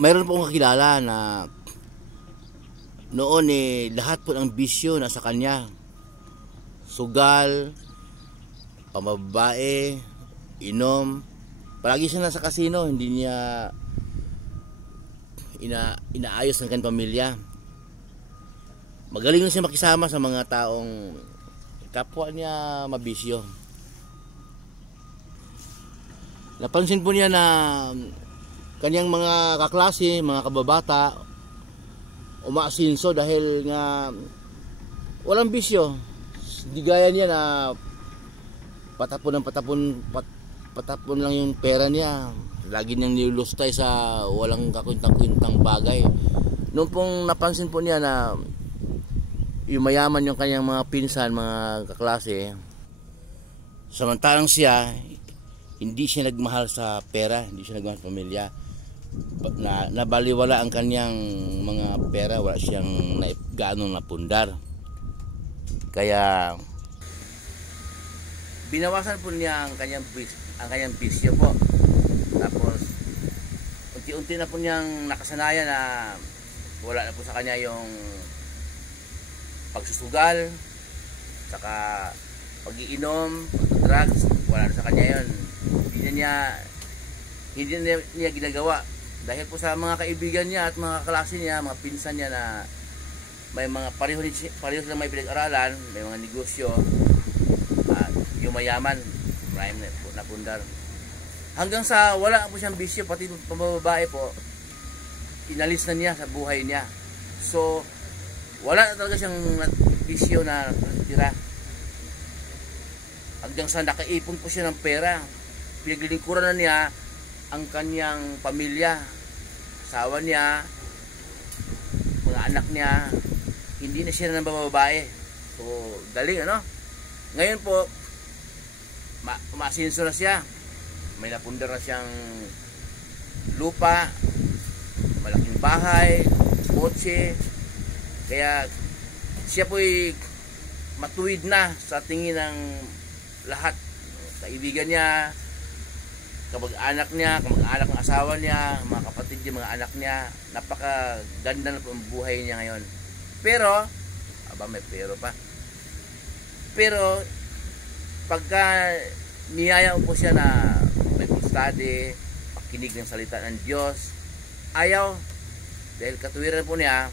mayroon po akong kakilala na noon lahat po ng bisyo nasa kanya. Sugal, pamababae, inom. Palagi siya nasa kasino, hindi niya inaayos ng kanyang pamilya. Magaling na siya makisama sa mga taong kapwa niya mabisyo. Napansin po niya na kanyang mga kaklase, mga kababata umaasinso dahil nga walang bisyo. Di gaya niya na patapon lang yung pera niya. Lagi niyang nilulustay sa walang kakwintang-kwintang bagay. Noong pong napansin po niya na yung mayaman yung kanyang mga pinsan, mga kaklase, samantalang siya hindi siya nagmahal sa pera, hindi siya nagmahal sa pamilya. Nabaliwala ang kanyang mga pera, wala siyang gaano napundar. Kaya binawasan po niya ang kanyang bisyo po. Tapos unti-unti na po niyang nakasanayan na wala na po sa kanya yung pagsusugal, saka pag-iinom, pag-drugs, wala na sa kanya yun. Hindi niya ginagawa dahil po sa mga kaibigan niya at mga kaklase niya, mga pinsan niya na may mga pareho silang may pinag-aralan, may mga negosyo, yung mayaman, marami na pundar. Hanggang sa wala po siyang bisyo, pati pambababae po, inalis na niya sa buhay niya. So, wala na talaga siyang bisyo na natira. Hanggang sa nakaipon po siya ng pera, pinaglilingkuran na niya ang kanyang pamilya, asawa niya, mga anak niya. Hindi na siya ng babae. So, galing ano? Ngayon po, umasinso na siya. May napundar na siyang lupa, malaking bahay, kotse. Kaya siya po'y matuwid na sa tingin ng lahat. Kaibigan niya, kamag-anak niya, kamag-anak ng asawa niya, mga kapatid niya, mga anak niya. Napakaganda na po ang buhay niya ngayon. Pero, may pero pa. Pero, pagka niyayaan po siya na Bible study, pakinig ng salita ng Diyos, ayaw. Dahil katuwiran po niya,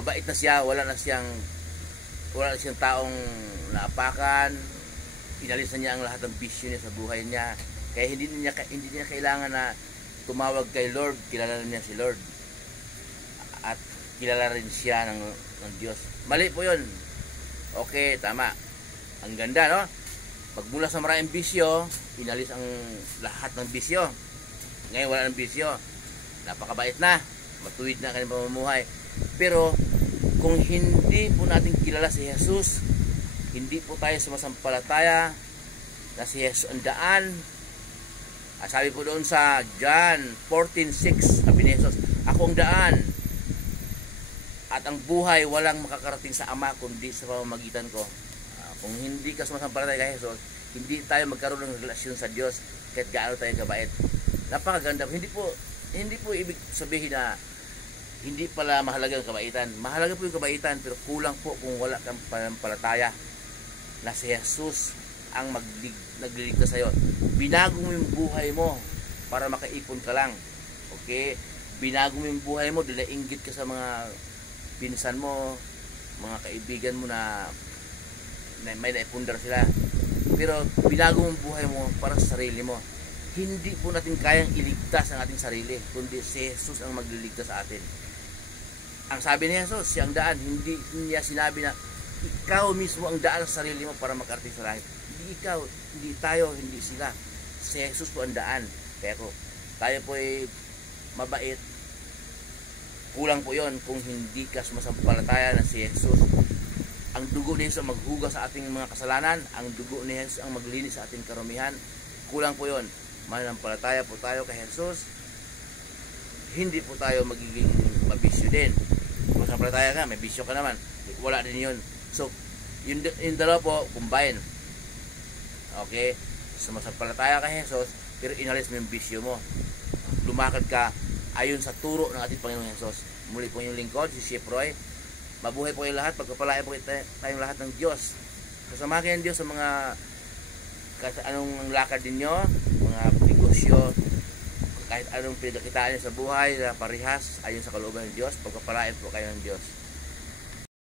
mabait na siya, wala na siyang taong naapakan. Inalis na niya ang lahat ng bisyo niya sa buhay niya. Kaya hindi niya kailangan na tumawag kay Lord. Kilala niya si Lord. At kilala rin siya ng Diyos. Mali po yun. Okay, tama. Ang ganda, no? Magmula sa maraming bisyo, inalis ang lahat ng bisyo. Ngayon wala ng bisyo. Napakabait na. Matuwid na kanyang pamumuhay. Pero, kung hindi po natin kilala si Jesus, hindi po tayo sumasampalataya na si Jesus ang daan. Sabi po doon sa John 14:6, sabi ni Jesus, ako ang daan at ang buhay, walang makakarating sa Ama kundi sa pamamagitan ko. Kung hindi ka sumasampalataya kay Jesus, hindi tayo magkaroon ng relasyon sa Diyos kahit gaano tayo kabait. Napakaganda. Hindi po ibig sabihin na hindi pala mahalaga ang kabaitan. Mahalaga po yung kabaitan, pero kulang po kung wala kang panampalataya na si Jesus ang nagliligtas sa'yo. Binago mo yung buhay mo para makaipon ka lang. Okay? Binago mo yung buhay mo, dinainggit ka sa mga pinsan mo, mga kaibigan mo na may naipundar sila. Pero binago mo yung buhay mo para sa sarili mo. Hindi po natin kayang iligtas ang ating sarili, kundi si Jesus ang magliligtas sa atin. Ang sabi ni Jesus, siya ang daan. Hindi niya sinabi na ikaw mismo ang daan sa sarili mo para makarating sa langit. Hindi ikaw, hindi tayo, hindi sila. Si Jesus po ang daan. Kaya tayo po ay mabait. Kulang po yon kung hindi ka sumasampalataya na si Jesus. Ang dugo ni Jesus ang maghugas sa ating mga kasalanan. Ang dugo ni Jesus ang maglinis sa ating karumihan. Kulang po yon. Mananampalataya po tayo kay Jesus. Hindi po tayo magiging mabisyo din. Sumasampalataya ka, may bisyo ka naman. Wala din yun. So, yung dalawa po, combine. Okay? Sumasampalataya kay Jesus, pero inalis mo yung bisyo mo. Lumakad ka ayon sa turo ng ating Panginoong Hesus. Muli po yung lingkod, si Chef Roy. Mabuhay po kayo lahat, pagkapalain po tayong lahat ng Diyos. Kasama kayo ng Diyos sa mga anong lakad ninyo, mga negosyo, kahit anong pinagkitaan niyo sa buhay na parihas ayon sa kalooban ng Diyos, pagkapalain po kayo ng Diyos.